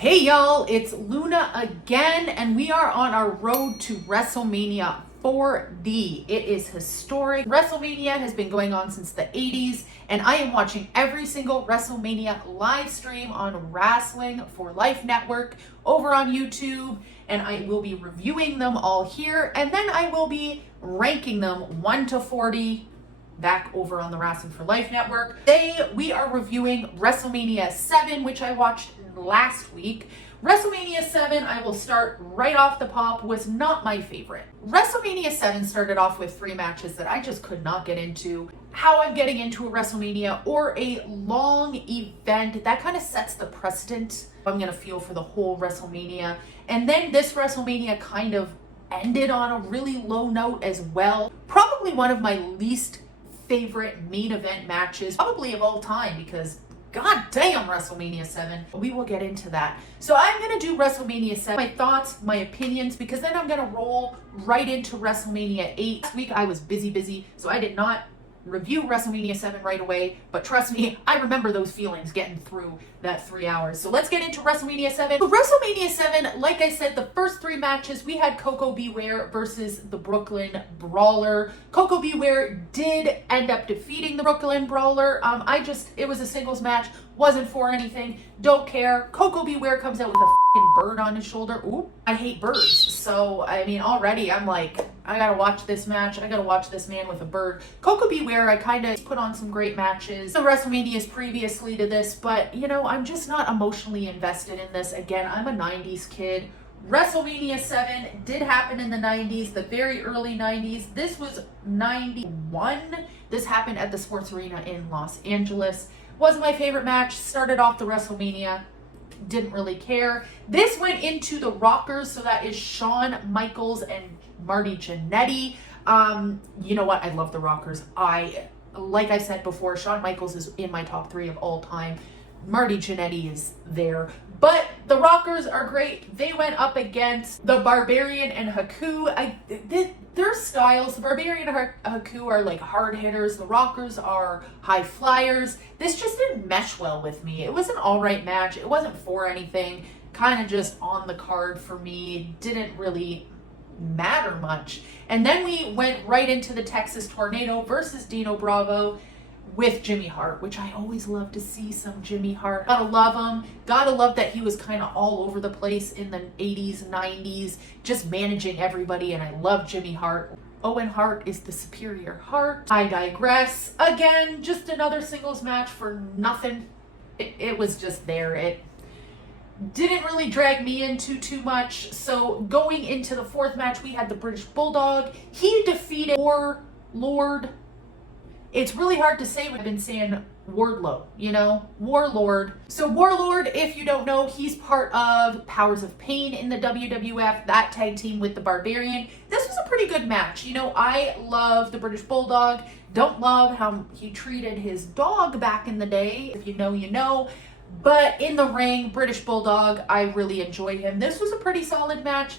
Hey y'all, it's Luna again, and we are on our road to Wrestlemania 4D. It is historic. Wrestlemania has been going on since the 80s, and I am watching every single Wrestlemania live stream on Wrestling for Life Network over on YouTube, and I will be reviewing them all here, and then I will be ranking them 1 to 40 back over on the Wrestling for Life Network. Today we are reviewing WrestleMania 7, which I watched last week. WrestleMania 7, I will start right off the pop, was not my favorite. WrestleMania 7 started off with 3 matches that I just could not get into. How I'm getting into a WrestleMania or a long event, that kind of sets the precedent I'm going to feel for the whole WrestleMania. And then this WrestleMania kind of ended on a really low note as well. Probably one of my least favorite main event matches, probably of all time, because god damn WrestleMania 7. We will get into that. So I'm going to do WrestleMania 7, my thoughts, my opinions, because then I'm going to roll right into WrestleMania 8. Last week I was busy, so I did not review WrestleMania 7 right away, but trust me, I remember those feelings getting through that 3 hours. So let's get into WrestleMania 7. So WrestleMania 7, like I said, the first 3 matches, we had Coco Beware versus the Brooklyn Brawler. Coco Beware did end up defeating the Brooklyn Brawler. It was a singles match, wasn't for anything, don't care. Coco Beware comes out with a f***ing bird on his shoulder. Ooh, I hate birds. So, I mean, already I'm like, I gotta watch this match. I gotta watch this man with a bird. Coco Beware, I kind of put on some great matches. The WrestleManias previously to this, but, you know, I'm just not emotionally invested in this. Again, I'm a 90s kid. WrestleMania 7 did happen in the 90s, the very early 90s. This was 91. This happened at the Sports Arena in Los Angeles. Wasn't my favorite match. Started off the WrestleMania. Didn't really care. This went into the Rockers, so that is Shawn Michaels and Marty Jannetty. You know what? I love the Rockers. Like I said before, Shawn Michaels is in my top 3 of all time. Marty Jannetty is there. But the Rockers are great. They went up against the Barbarian and Haku. Their styles, the Barbarian and Haku are like hard hitters. The Rockers are high flyers. This just didn't mesh well with me. It was an all right match. It wasn't for anything. Kind of just on the card for me. It didn't really matter much. And then we went right into the Texas Tornado versus Dino Bravo with Jimmy Hart, which I always love to see some Jimmy Hart. Gotta love him. Gotta love that he was kind of all over the place in the 80s, 90s, just managing everybody, and I love Jimmy Hart. Owen Hart is the superior Hart. I digress. Again, just another singles match for nothing. It was just there. It didn't really drag me into too much. So going into the 4th match, we had the British Bulldog. He defeated Warlord. It's really hard to say. I've been saying Wardlow, you know, Warlord. So Warlord, if you don't know, he's part of Powers of Pain in the WWF, that tag team with the Barbarian. This was a pretty good match. You know, I love the British Bulldog. Don't love how he treated his dog back in the day. If you know, you know. But in the ring, British Bulldog, I really enjoy him. This was a pretty solid match.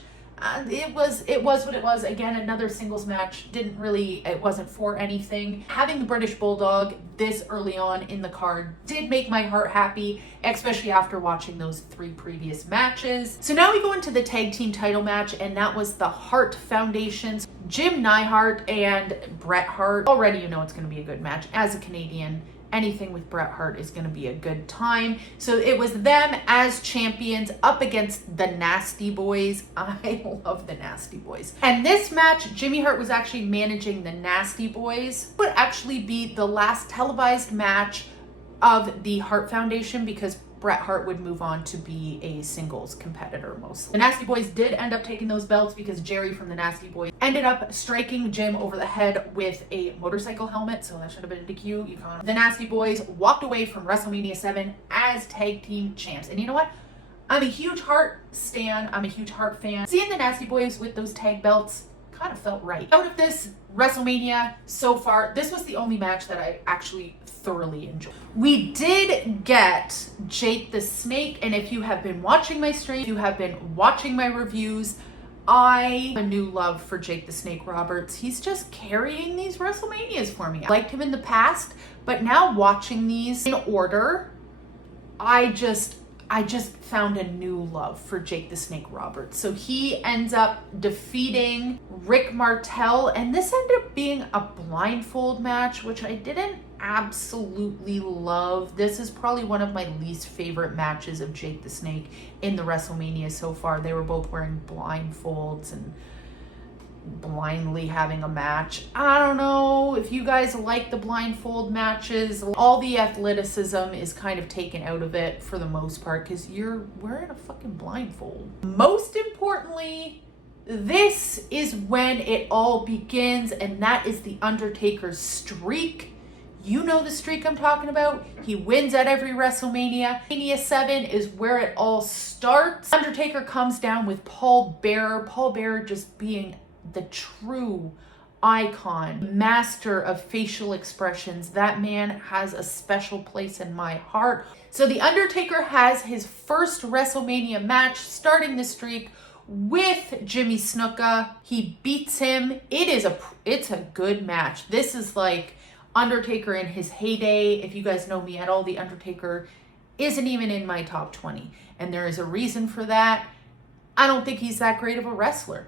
It was what it was. Again, another singles match. It wasn't for anything. Having the British Bulldog this early on in the card did make my heart happy, especially after watching those 3 previous matches. So now we go into the tag team title match, and that was the Hart Foundations. Jim Neidhart and Bret Hart. Already you know it's going to be a good match. As a Canadian, anything with Bret Hart is going to be a good time. So it was them as champions up against the Nasty Boys. I love the Nasty Boys. And this match, Jimmy Hart was actually managing the Nasty Boys. It would actually be the last televised match of the Hart Foundation, because Bret Hart would move on to be a singles competitor mostly. The Nasty Boys did end up taking those belts because Jerry from the Nasty Boys ended up striking Jim over the head with a motorcycle helmet, so that should have been a DQ. The Nasty Boys walked away from WrestleMania 7 as tag team champs. And you know what? I'm a huge Hart stan. I'm a huge Hart fan. Seeing the Nasty Boys with those tag belts kind of felt right. Out of this WrestleMania so far, this was the only match that I actually thoroughly enjoyed. We did get Jake the Snake, and if you have been watching my stream, if you have been watching my reviews, I have a new love for Jake the Snake Roberts. He's just carrying these WrestleManias for me. I liked him in the past, but now watching these in order, I I just found a new love for Jake the Snake Roberts. So he ends up defeating Rick Martel, and this ended up being a blindfold match, which I didn't absolutely love. This is probably one of my least favorite matches of Jake the Snake in the WrestleMania so far. They were both wearing blindfolds and blindly having a match. I don't know if you guys like the blindfold matches. All the athleticism is kind of taken out of it for the most part because you're wearing a fucking blindfold. Most importantly, this is when it all begins, and that is the Undertaker's streak. You know the streak I'm talking about. He wins at every WrestleMania. Mania 7 is where it all starts. Undertaker comes down with Paul Bearer. Paul Bearer just being the true icon, master of facial expressions. That man has a special place in my heart. So the Undertaker has his first WrestleMania match, starting the streak with Jimmy Snuka. He beats him. It's a good match. This is like Undertaker in his heyday. If you guys know me at all, the Undertaker isn't even in my top 20. And there is a reason for that. I don't think he's that great of a wrestler.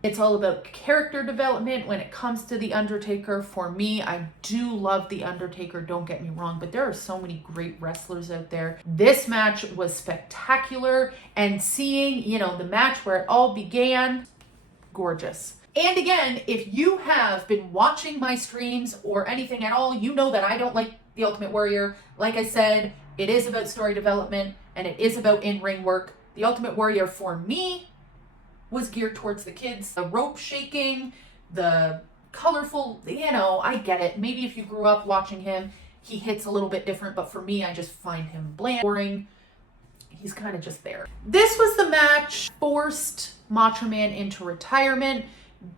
It's all about character development when it comes to The Undertaker. For me, I do love The Undertaker, don't get me wrong, but there are so many great wrestlers out there. This match was spectacular, and seeing, the match where it all began, gorgeous. And again, if you have been watching my streams or anything at all, you know that I don't like The Ultimate Warrior. Like I said, it is about story development, and it is about in-ring work. The Ultimate Warrior, for me, was geared towards the kids. The rope shaking, the colorful, I get it. Maybe if you grew up watching him, he hits a little bit different, but for me, I just find him bland, boring. He's kind of just there. This was the match forced Macho Man into retirement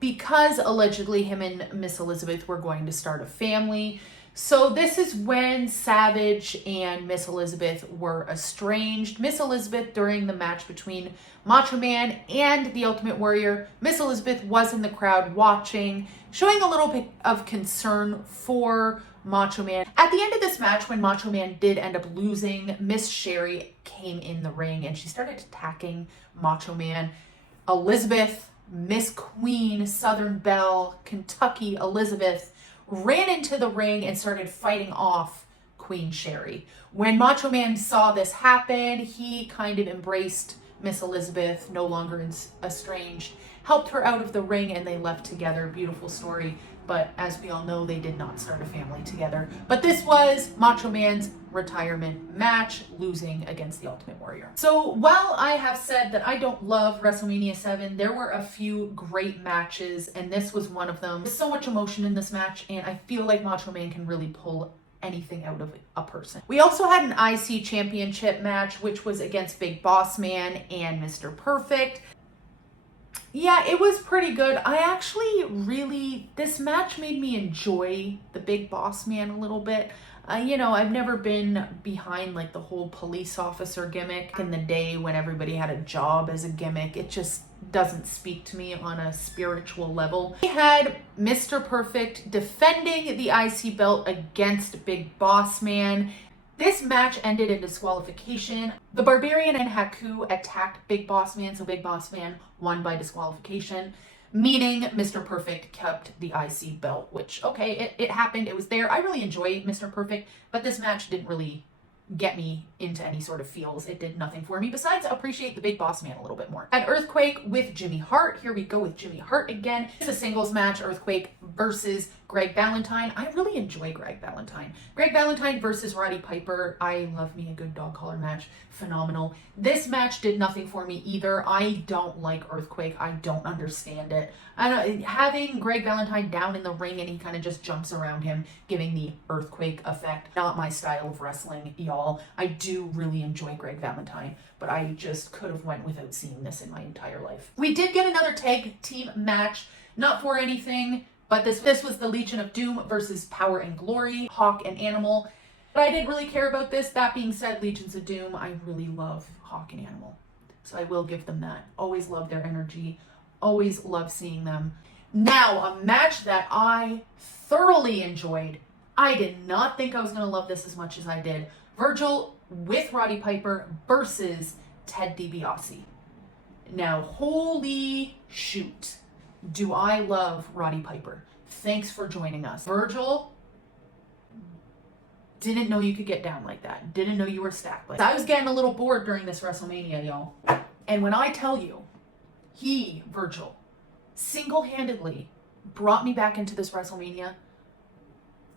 because allegedly him and Miss Elizabeth were going to start a family. So this is when Savage and Miss Elizabeth were estranged. Miss Elizabeth, during the match between Macho Man and The Ultimate Warrior, Miss Elizabeth was in the crowd watching, showing a little bit of concern for Macho Man. At the end of this match, when Macho Man did end up losing, Miss Sherry came in the ring and she started attacking Macho Man. Elizabeth, Miss Queen, Southern Belle, Kentucky Elizabeth, ran into the ring and started fighting off Queen Sherry. When Macho Man saw this happen, he kind of embraced Miss Elizabeth, no longer estranged, helped her out of the ring, and they left together. Beautiful story. But as we all know, they did not start a family together. But this was Macho Man's retirement match, losing against The Ultimate Warrior. So while I have said that I don't love WrestleMania 7, there were a few great matches, and this was one of them. There's so much emotion in this match, and I feel like Macho Man can really pull anything out of a person. We also had an IC championship match, which was against Big Boss Man and Mr. Perfect. Yeah, it was pretty good. I actually this match made me enjoy the Big Boss Man a little bit. I've never been behind like the whole police officer gimmick in the day when everybody had a job as a gimmick. It just doesn't speak to me on a spiritual level. We had Mr. Perfect defending the IC belt against Big Boss Man. This match ended in disqualification. The Barbarian and Haku attacked Big Boss Man, so Big Boss Man won by disqualification, meaning Mr. Perfect kept the IC belt, which, okay, it happened. It was there. I really enjoyed Mr. Perfect, but this match didn't really get me into any sort of feels. It did nothing for me besides appreciate the Big Boss Man a little bit more. At Earthquake with Jimmy Hart, here we go with Jimmy Hart again. It's a singles match, Earthquake versus Greg Valentine. I really enjoy Greg Valentine. Greg Valentine versus Roddy Piper. I love me a good dog collar match. Phenomenal. This match did nothing for me either. I don't like Earthquake. I don't understand it. Having Greg Valentine down in the ring and he kind of just jumps around him, giving the Earthquake effect. Not my style of wrestling, y'all. I do really enjoy Greg Valentine, but I just could have went without seeing this in my entire life. We did get another tag team match, not for anything, but this was the Legion of Doom versus Power and Glory, Hawk and Animal. But I didn't really care about this. That being said, Legions of Doom, I really love Hawk and Animal. So I will give them that. Always love their energy. Always love seeing them. Now, a match that I thoroughly enjoyed. I did not think I was going to love this as much as I did. Virgil with Roddy Piper versus Ted DiBiase. Now, holy shoot, do I love Roddy Piper. Thanks for joining us. Virgil, didn't know you could get down like that. Didn't know you were stacked like that. I was getting a little bored during this WrestleMania, y'all. And when I tell you, Virgil, single-handedly brought me back into this WrestleMania.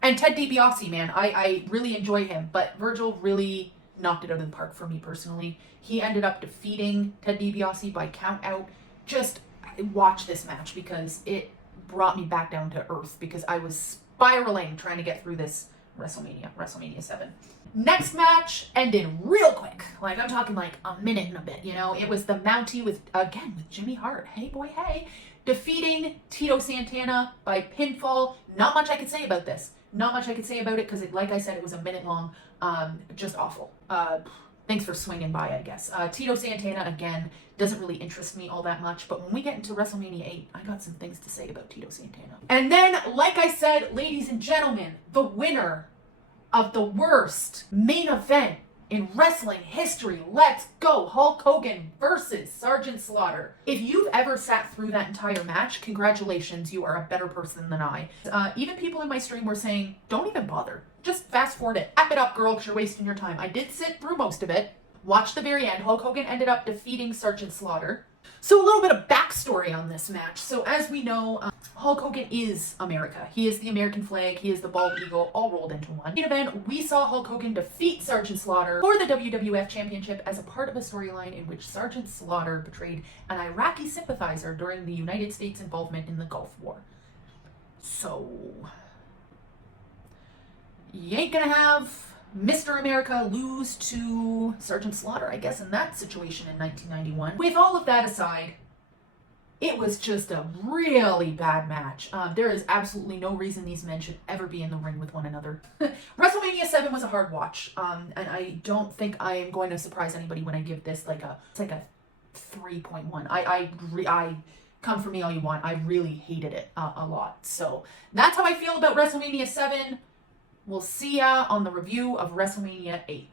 And Ted DiBiase, man, I really enjoy him, but Virgil really knocked it out of the park for me personally. He ended up defeating Ted DiBiase by count out. Just watch this match because it brought me back down to earth because I was spiraling trying to get through this WrestleMania 7. Next match ended real quick. Like, I'm talking like a minute and a bit, you know. It was the Mountie with Jimmy Hart. Hey boy, hey. Defeating Tito Santana by pinfall. Not much I could say about this. Not much I could say about it because, like I said, it was a minute long. Just awful. Thanks for swinging by, I guess. Tito Santana, again, doesn't really interest me all that much. But when we get into WrestleMania 8, I got some things to say about Tito Santana. And then, like I said, ladies and gentlemen, the winner of the worst main event in wrestling history. Let's go. Hulk Hogan versus Sergeant Slaughter. If you've ever sat through that entire match, congratulations, you are a better person than I. Even people in my stream were saying, don't even bother. Just fast forward it. App it up, girl, because you're wasting your time. I did sit through most of it. Watch the very end. Hulk Hogan ended up defeating Sergeant Slaughter. So a little bit of backstory on this match. So as we know, Hulk Hogan is America. He is the American flag. He is the bald eagle all rolled into one. In the event, we saw Hulk Hogan defeat Sergeant Slaughter for the WWF Championship as a part of a storyline in which Sergeant Slaughter betrayed an Iraqi sympathizer during the United States' involvement in the Gulf War. So, you ain't gonna have Mr. America lose to Sergeant Slaughter, I guess, in that situation in 1991. With all of that aside, it was just a really bad match. There is absolutely no reason these men should ever be in the ring with one another. WrestleMania 7 was a hard watch, and I don't think I am going to surprise anybody when I give this it's like a 3.1. I come for me all you want. I really hated it a lot. So that's how I feel about WrestleMania 7. We'll see ya on the review of WrestleMania 8.